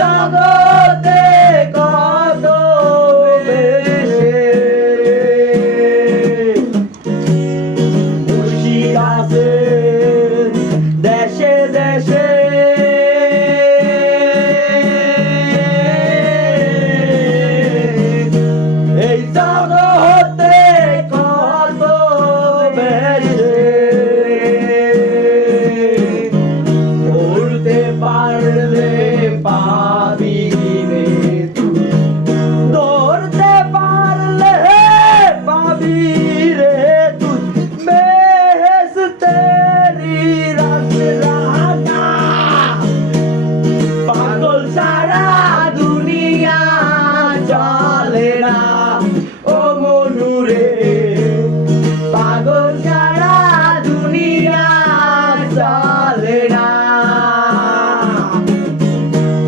জগতে কত মুর্শিদ আছেন দেশে দেশে এই জগতে কত বেশে পড়তে পারলে পাবি রে তুই ধরতে পারলে পাবি রে তুই বেহেশতেরি রাস্তা পাগল সারা দুনিয়া চলে না ও মনুরে পাগল সারা দুনিয়া চলে না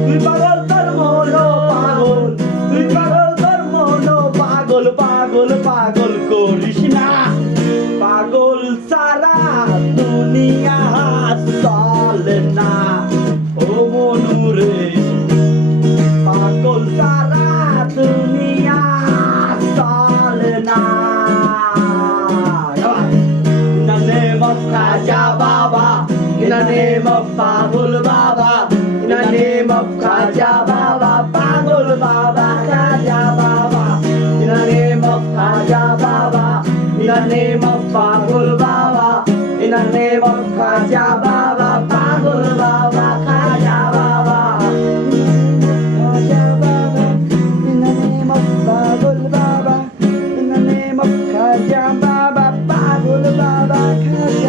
তুই পাগল তোর মনো পাগল তুই পাগল তোর মনো পাগল পাগল পাগল করিস না পাগল সারা দুনিয়া চলে না ও মনুরে পাগল সারা দুনিয়া চলে না In the name of Khaja Baba, in the name of Pagul Baba, in the name of Khaja Baba, Pagul Baba, Khaja Baba, in the name of Khaja Baba, in the name of Pagul Baba, in the name of Khaja Baba, Pagul Baba, Khaja Baba, Khaja Baba, in the name of Pagul Baba, in the name of Khaja Baba, Pagul Baba, Khaja